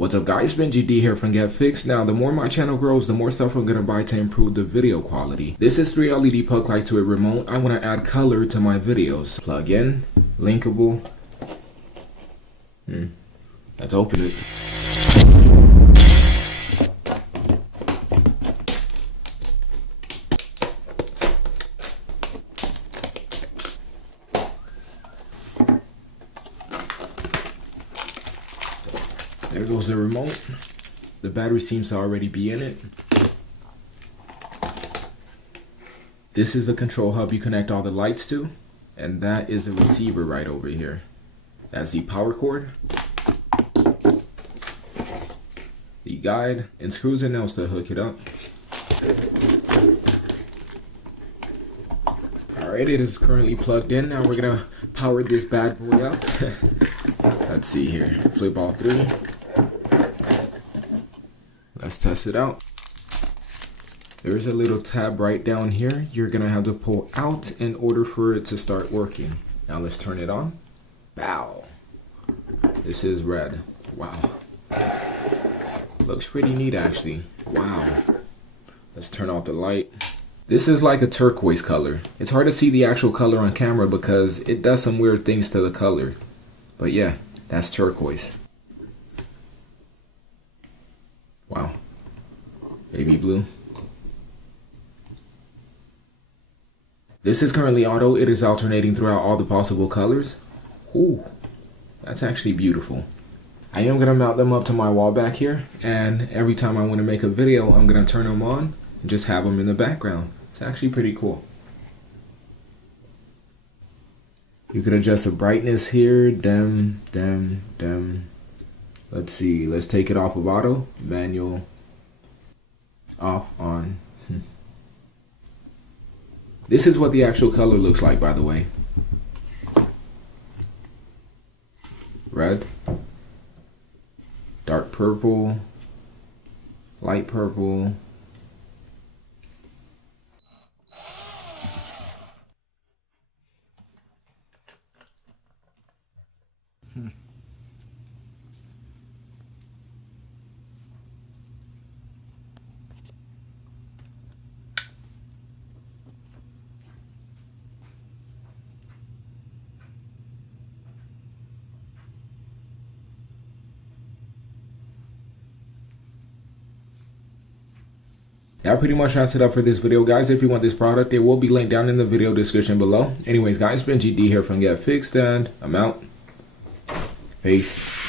What's up guys, 𝐄𝐪𝐻𝐸 here from Get Fixed. Now the more my channel grows, the more stuff I'm going to buy to improve the video quality. This is 3 LED plug light to a remote. I want to add color to my videos. Plug in, linkable. Let's open it. There goes the remote. The battery seems to already be in it. This is the control hub you connect all the lights to, and that is the receiver right over here. That's the power cord, the guide, and screws and nails to hook it up. Alright, it is currently plugged in. Now we're gonna power this bad boy up. Let's see here. Flip all three. Let's test it out. There's a little tab right down here you're gonna have to pull out in order for it to start working. Now let's turn it on. Bow. This is red. Wow. Looks pretty neat actually. Wow. Let's turn off the light. This is like a turquoise color. It's hard to see the actual color on camera because it does some weird things to the color. But yeah, that's turquoise. Wow. Baby blue. This is currently auto. It is alternating throughout all the possible colors. Ooh, that's actually beautiful. I am gonna mount them up to my wall back here, and every time I want to make a video, I'm gonna turn them on and just have them in the background. It's actually pretty cool. You can adjust the brightness here, dim, dim, dim. Let's see, let's take it off of auto, manual, off, on. This is what the actual color looks like, by the way. Red, dark purple, light purple. That pretty much wraps it up for this video, guys. If you want this product, it will be linked down in the video description below. Anyways, guys, 𝐄𝐪𝐻𝐸 here from Get Fixed, and I'm out. Peace.